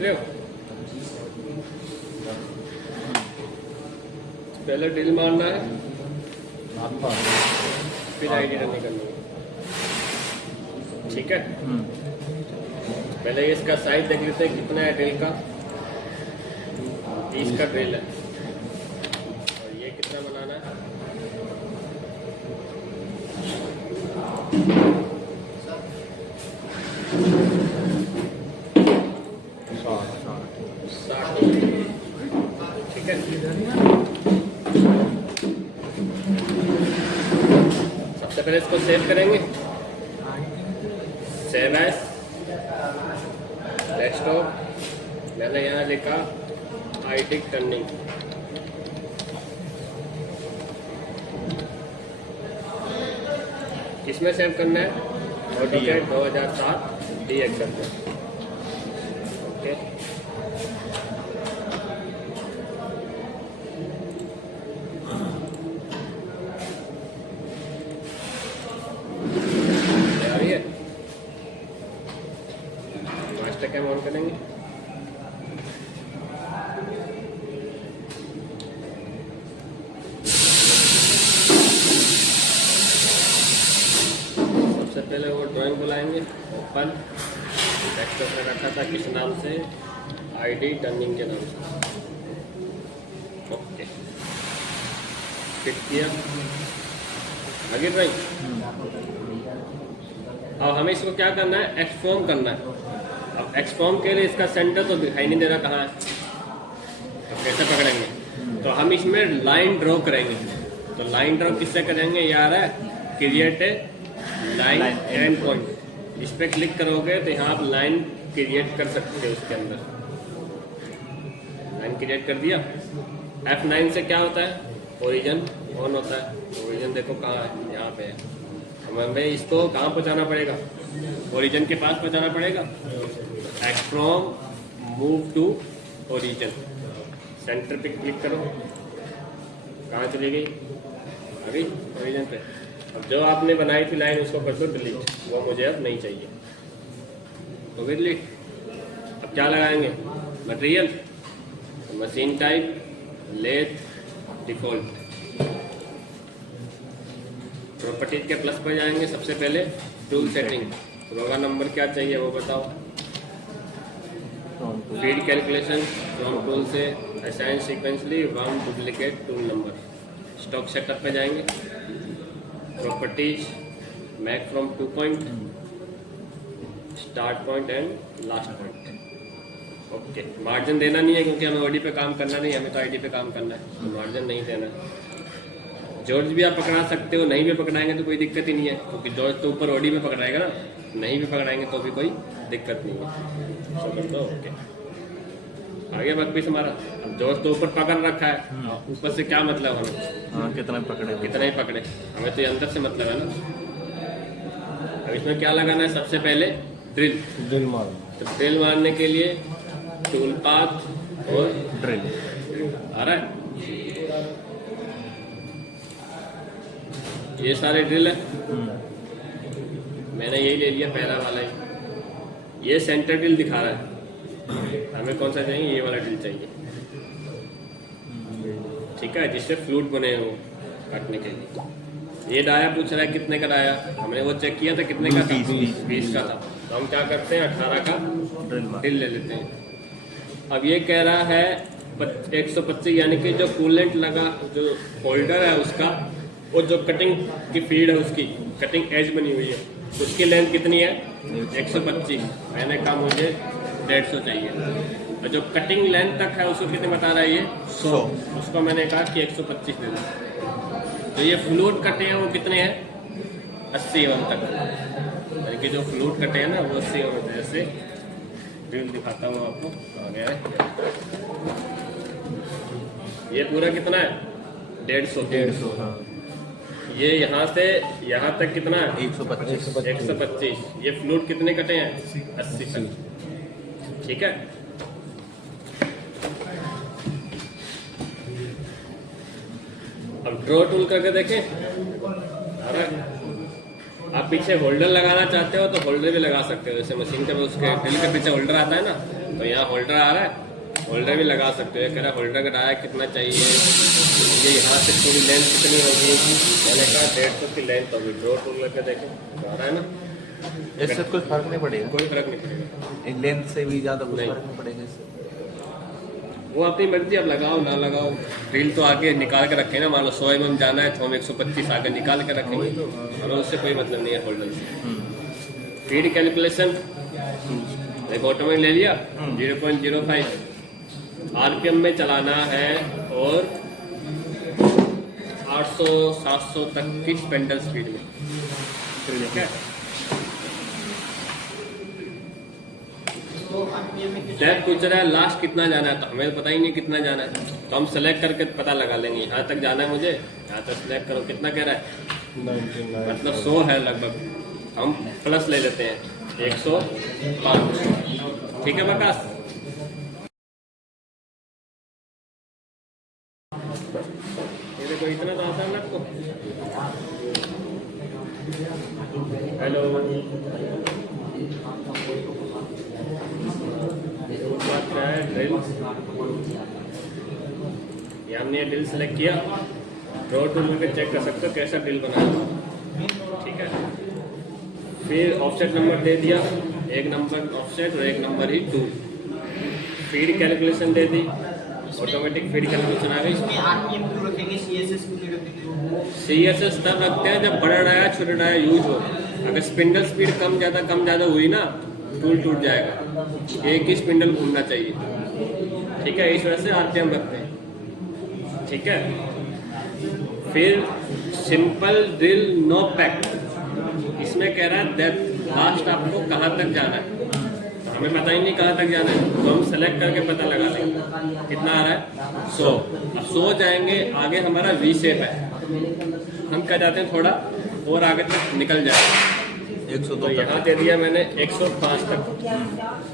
देख रहे हो? पहले ड्रिल मारना है, फिर आईडी रनिंग करनी है। ठीक है, पहले इसका साइज देख लेते हैं कितना है ड्रिल का। 20 का ड्रिल है। और ये कितना बनाना है? ठीक है, सबसे पहले इसको सेव करेंगे। Save as desktop. मैंने यहाँ लिखा आईडी टर्निंग। किसमें सेव करना है? ऑटोकैड 2007 DXL में। ओके, मास्टर कैम ऑन करेंगे। सबसे पहले वो ड्राइंग बुलाएंगे, ओपन। डेस्कटॉप में रखा था किस नाम से? आईडी टर्निंग के नाम से। ओके, फिट किया, आगे ड्राइंग। अब हमें इसको क्या करना है? एक्सफॉर्म करना है। अब एक्सफॉर्म के लिए इसका सेंटर तो दिखाई नहीं दे रहा कहाँ है, तो कैसे पकड़ेंगे? तो हम इसमें लाइन ड्रॉ करेंगे। तो लाइन ड्रॉ किससे करेंगे? यार है create a line and point. इस पर क्लिक करोगे तो यहाँ आप लाइन क्रिएट कर सकते हो। उसके अंदर लाइन क्रिएट कर दिया। F9 से क्या होता है? ओरिजिन ऑन होता है। ओरिजिन देखो कहाँ है, यहाँ पे है। हमें इसको कहाँ पहुँचाना पड़ेगा? ओरिजिन के पास पहुँचाना पड़ेगा। Act from move to origin. Centre पे क्लिक करो, कहाँ चली गई? अभी ओरिजिन पे। अब जो आपने बनाई थी लाइन उसको कर दो डिलीट, वो मुझे अब नहीं चाहिए, तो भी डिलीट। अब क्या लगाएंगे? Material, machine type, lathe, default. Properties के प्लस पर जाएंगे। सबसे पहले टूल सेटिंग, रोगा नंबर क्या चाहिए वो बताओ। फीड कैलकुलेशन फ्रॉम टूल से assign sequentially one duplicate tool number. Stock setup पे जाएंगे। प्रॉपर्टीज मैक from 2 point, start point end last point. Okay, margin देना नहीं है क्योंकि हमें ओडी पे काम करना नहीं, हमें तो आईडी पे काम करना है, तो मार्जिन नहीं देना है। जॉर्ज भी आप पकड़ा सकते हो, नहीं भी पकड़ाएंगे तो कोई दिक्कत ही नहीं है, क्योंकि जॉर्ज तो ऊपर ओडी में पकड़ाएगा ना। नहीं भी पकड़ाएंगे तो भी कोई दिक्कत नहीं है। समझ लो? ओके, आगे वर्कपीस हमारा। अब जॉर्ज तो ऊपर पकड़ रखा है, ऊपर से क्या मतलब हमें? हाँ, कितना पकड़े, कितना ही पकड़े, हमें तो ये अंदर से मतलब है ना। अब इसमें क्या लगाना है? सबसे पहले ड्रिल मारना। तो ड्रिल मारने के लिए टूल पाथ और ड्रिल आ रहा है। ये सारे ड्रिल है, मैंने यही ले लिया पहला वाला ही। ये सेंटर ड्रिल दिखा रहा है, हमें कौन सा चाहिए? ये वाला ड्रिल चाहिए। ठीक है, जिससे फ्लूट बने हो काटने के लिए। ये डाया पूछ रहा है कितने का डाया, हमने वो चेक किया था कितने का था? 20 का था। तो हम क्या करते हैं? 18 का ड्रिल ले लेते हैं। अब ये कह रहा है 125, यानी कि जो कूलेंट लगा, जो होल्डर है उसका, वो जो कटिंग की फीड है उसकी कटिंग एज बनी हुई है, उसकी लेंथ कितनी है? 125। मैंने कहा मुझे 150 चाहिए। और जो कटिंग लेंथ तक है उसको कितने बता रहा है? ये 100। उसको मैंने कहा कि 125 दे दो। तो ये फ्लूट कटे हैं वो कितने हैं? 80 mm तक। यानी कि जो फ्लूट कटे हैं ना वो 80 mm है। जैसे ड्रिल दिखाता हूँ आपको, आ गया है। ये पूरा कितना है? 150। हाँ। ये यहाँ से यहाँ तक कितना है? 125। ये फ्लूट कितने कटे हैं? 80 तक। ठीक है, अब ड्रॉ टूल करके देखें। आप पीछे होल्डर लगाना चाहते हो तो होल्डर भी लगा सकते हो। जैसे मशीन के उसके ड्रिल के पीछे होल्डर आता है ना, तो यहाँ होल्डर आ रहा है, होल्डर भी लगा सकते हो। कह रहा होल्डर का डाया कितना चाहिए, ये यहाँ से पूरी लेंथ कितनी होगी। मैंने कहा 150 की लेंथ होगी। ड्रॉ टूल करके देखें, आ रहा है ना, इससे कुछ फर्क नहीं पड़ेगा, कोई फर्क नहीं पड़ेगा। लेंथ से भी ज़्यादा कुछ नहीं। फर्क नहीं पड़ेगा इससे। वो अपनी मर्जी, अब लगाओ ना लगाओ। ड्रिल तो आगे निकाल के रखे ना, मान लो 100 mm जाना है तो हम 125 आगे निकाल के रखेंगे, हमें उससे कोई मतलब नहीं है होल्डर से। फीड कैलकुलेशन एक ऑटोमेटिक ले लिया 0.05 RPM में चलाना है और 800-700 तक की स्पेंडल स्पीड में, ठीक है। डेप्थ पूछ रहा है लास्ट कितना जाना है, तो हमें पता ही नहीं कितना जाना है, तो हम सेलेक्ट करके पता लगा लेंगे। यहाँ तक जाना है मुझे, यहाँ तक सेलेक्ट करो। कितना कह रहा है, मतलब 100 है लगभग, हम प्लस ले लेते हैं 105, ठीक है प्रकाश। ये देखो इतना तो आता है ना आपको। हेलो, बात क्या है, ड्रिल। ये हमने ड्रिल सेलेक्ट किया, ड्रॉ टूल में चेक कर सकते हो कैसा ड्रिल बना है, ठीक है। फिर ऑफसेट नंबर दे दिया, एक नंबर ऑफसेट और एक नंबर ही टूल। फीड कैलकुलेशन दे दी, ऑटोमेटिक फीड कैलकुलेशन आ गई। CSS तब रखते हैं जब बड़ा डाया छोटा डाया यूज हो। अगर स्पिंडल स्पीड कम ज़्यादा हुई ना, टूल टूट जाएगा। एक ही स्पिंडल घूमना चाहिए, ठीक है, इस वजह से RPM रखते हैं, ठीक है। फिर सिंपल ड्रिल नो पैक, इसमें कह रहा है डेप्थ लास्ट आपको कहाँ तक जाना है, तो हमें पता ही नहीं कहाँ तक जाना है, तो हम सेलेक्ट करके पता लगा लेंगे कितना आ रहा है 100। अब 100 जाएंगे, आगे हमारा V शेप है, हम क्या चाहते हैं थोड़ा और आगे तक निकल जाए। 102 तो यहाँ दे दिया मैंने 105 तक,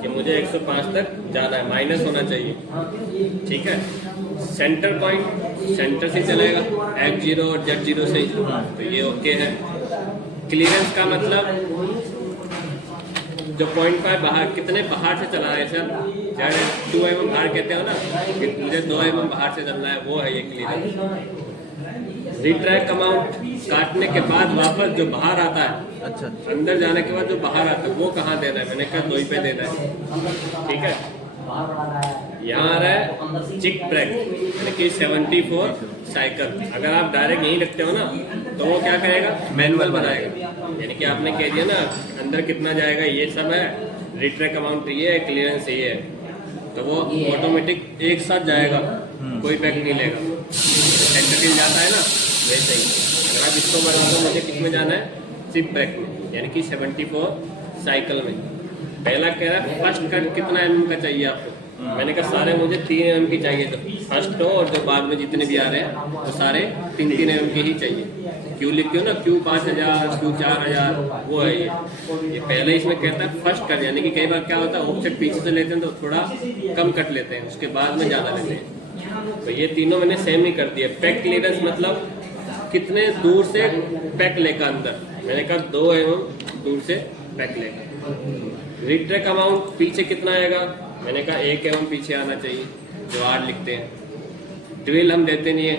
कि मुझे 105 तक जाना है, माइनस होना चाहिए, ठीक है। सेंटर पॉइंट सेंटर से चलेगा, X0 और Z0 से, तो ये ओके है। क्लियरेंस का मतलब जो 0.5 बाहर, कितने बाहर से चला है सर, चाहे 2 mm बाहर कहते हो ना, कि मुझे 2 mm बाहर से चलना है, वो है ये क्लियरेंस। रिट्रैक अमाउंट, काटने के बाद वापस जो बाहर आता है, अच्छा, अंदर जाने के बाद जो बाहर आता है वो कहाँ देना है, मैंने कहा 2 ही पे देना है, ठीक है। यहाँ आ रहा है चिक ब्रेक, यानी कि 74 साइकिल। अगर आप डायरेक्ट यहीं रखते हो ना, तो वो क्या करेगा, मैनुअल बनाएगा, यानी कि आपने कह दिया ना अंदर कितना जाएगा, ये सब है, रिट्रैक अमाउंट ये है, क्लियरेंस ये है, तो वो ऑटोमेटिक एक साथ जाएगा, कोई बैक नहीं लेगा। सेंटर टिल जाता है ना वैसे ही। अगर आप इसको बना दो, मुझे किस में जाना है, चिक ब्रेक में, यानी कि 74 साइकिल में। पहला कह रहा है फर्स्ट कट कितना mm का चाहिए आपको, मैंने कहा सारे मुझे 3 mm की चाहिए, तो फर्स्ट हो और जो बाद में जितने भी आ रहे हैं वो सारे 3 mm की ही चाहिए। क्यू लिखते हो ना, क्यू 5000, क्यू 4000, वो है ये पहले इसमें कहता है फर्स्ट कट, यानी कि कई बार क्या होता है ऑफसेट पीछे से लेते हैं तो थोड़ा कम कट लेते हैं, उसके बाद में ज़्यादा लेते हैं। तो ये तीनों मैंने सेम ही कर दिया। पैक क्लियरेंस मतलब कितने दूर से पैक लेगा अंदर, मैंने कहा 2 mm दूर से पैक लेगा। रिट्रैक अमाउंट पीछे कितना आएगा, मैंने कहा 1 mm पीछे आना चाहिए, जो 8 लिखते हैं। ड्रिल हम देते नहीं है,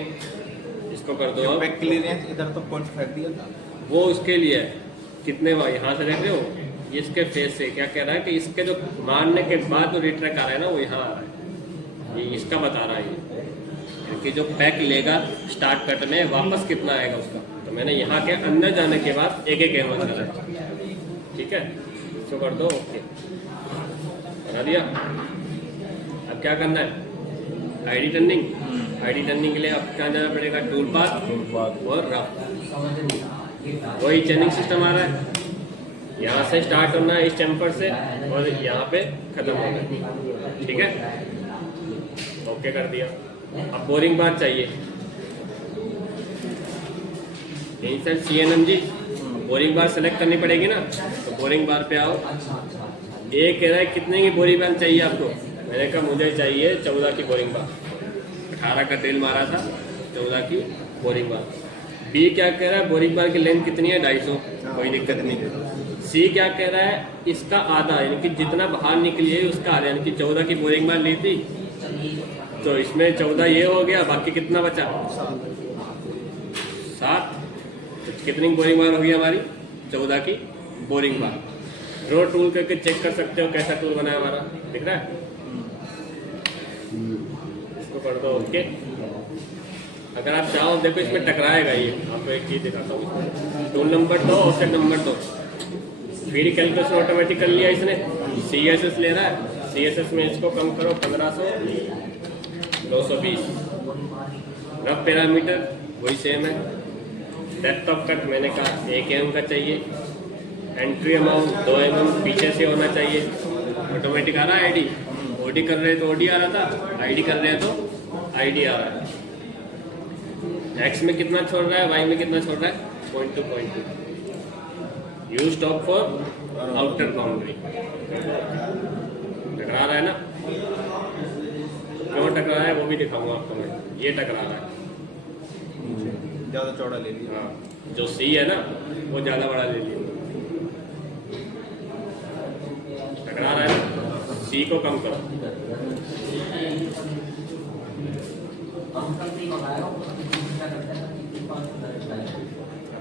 इसको कर दो। अब क्लियरेंस इधर तो 0.5 दिया था, वो उसके लिए है, कितने यहाँ से देख रहे हो, ये इसके फेस से क्या कह रहा है कि इसके जो मारने के बाद जो रिट्रैक आ रहा है ना, वो यहाँ आ रहा है, ये इसका बता रहा है ये, क्योंकि जो पैक लेगा स्टार्ट कट में वापस कितना आएगा उसका। तो मैंने यहाँ के अंदर जाने के बाद 1 mm चला, ठीक है, इसको कर दो ओके, बना दिया। अब क्या करना है, आईडी टर्निंग के लिए अब क्या जाना पड़ेगा, टूल पाथ और रफ। वही चेनिंग सिस्टम आ रहा है, यहाँ से स्टार्ट होना है इस चैम्पर से और यहाँ पे खत्म होना है, ठीक है, ओके कर दिया। अब बोरिंग बार चाहिए, इंसर्ट CNMG, बोरिंग बार सेलेक्ट करनी पड़ेगी ना, तो बोरिंग बार पे आओ। ये कह रहा है कितने की बोरिंग बार चाहिए आपको, मैंने कहा मुझे चाहिए 14 की बोरिंग बार, 18 का ड्रिल मारा था, 14 की बोरिंग बार। B क्या कह रहा है, बोरिंग बार की लेंथ कितनी है, 250, कोई दिक्कत नहीं। सी क्या कह रहा है, इसका आधा यानी कि जितना बाहर निकली है उसका आधा, यानी कि 14 की बोरिंग बार ली थी तो इसमें 14 ये हो गया, बाकी कितना बचा 7। तो कितनी बोरिंग बार होगी हमारी 14 की बोरिंग बार। ड्रॉ टूल करके चेक कर सकते हो कैसा टूल बना है हमारा, दिख रहा है। इसको कर दो ओके। अगर आप चाहो देखो इसमें टकराएगा ये, आपको एक चीज़ दिखाता हूँ। टूल नंबर 2 ऑफसेट नंबर 2 फिर कैलकुलेशन ऑटोमेटिक कर लिया इसने। CSS ले रहा है, CSS में इसको कम करो 1500 220। रफ पैरामीटर वही सेम है। डेप्थ ऑफ कट मैंने कहा 1 mm का चाहिए। एंट्री अमाउंट 2 mm पीछे से होना चाहिए। ऑटोमेटिक आ रहा है ID, OD कर रहे हैं तो OD आ रहा था, ID कर रहे हैं तो ID आ रहा है। X में कितना छोड़ रहा है, Y में कितना छोड़ रहा है 0.2 use stop for outer boundary. टकरा रहा है ना, क्यों टकरा रहा है वो भी दिखाऊंगा आपको मैं। ये टकरा रहा है, ज़्यादा चौड़ा ले लिया। हाँ जो C है ना वो ज़्यादा बड़ा ले लिया, टकरा रहा है ना। C को कम करो।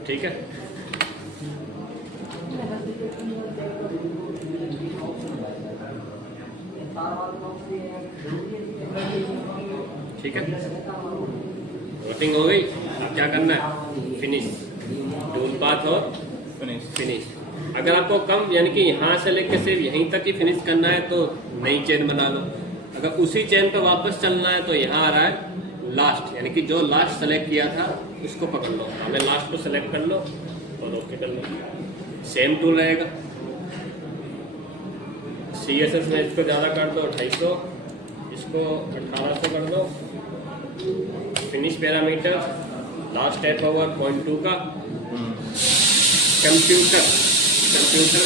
ठीक है, ठीक है वोटिंग हो गई। अब क्या करना है, फिनिश टूल पाथ और फिनिश। अगर आपको कम यानी कि यहाँ से लेकर सिर्फ यहीं तक ही फिनिश करना है तो नई चेन बना लो। अगर उसी चेन पे वापस चलना है तो यहाँ आ रहा है लास्ट, यानी कि जो लास्ट सेलेक्ट किया था उसको पकड़ लो। हमें लास्ट को सेलेक्ट कर लो और ओके कर लो, सेम टूल रहेगा। CSS में इसको ज़्यादा कर दो 250, इसको 1800 कर दो। Finish parameter last step over 0.2 का। कंप्यूटर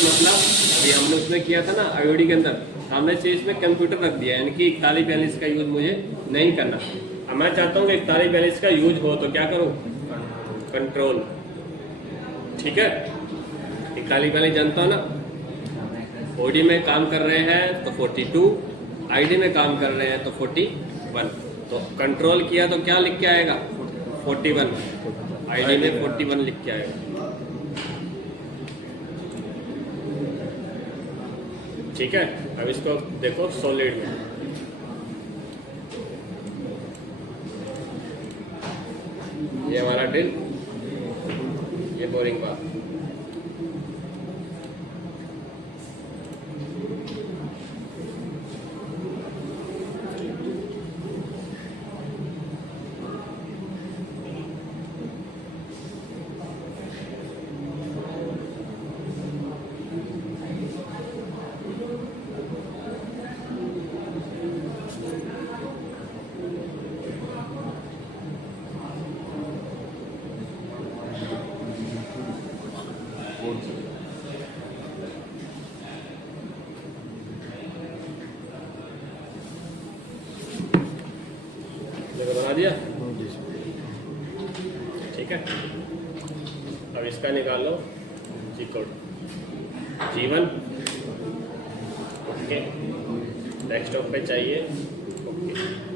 मतलब अभी हमने उसमें किया था ना IOD के अंदर, हमने चीज में कंप्यूटर रख दिया, यानी कि 4142 का यूज मुझे नहीं करना। अब मैं चाहता हूँ कि 4142 का यूज हो तो क्या करूँ, कंट्रोल। ठीक है, 4142 जानता हूँ ना। OD में काम कर रहे हैं तो 42, ID में काम कर रहे हैं तो 41। तो कंट्रोल किया तो क्या लिख के आएगा 41, ID में 41 लिख के आएगा। ठीक है, अब इसको देखो सॉलिड में। ये हमारा ड्रिल, ये बोरिंग बार। बना दिया, ठीक है। अब इसका निकालो जी कोड G1, ओके। डेस्कटॉप पे चाहिए, ओके।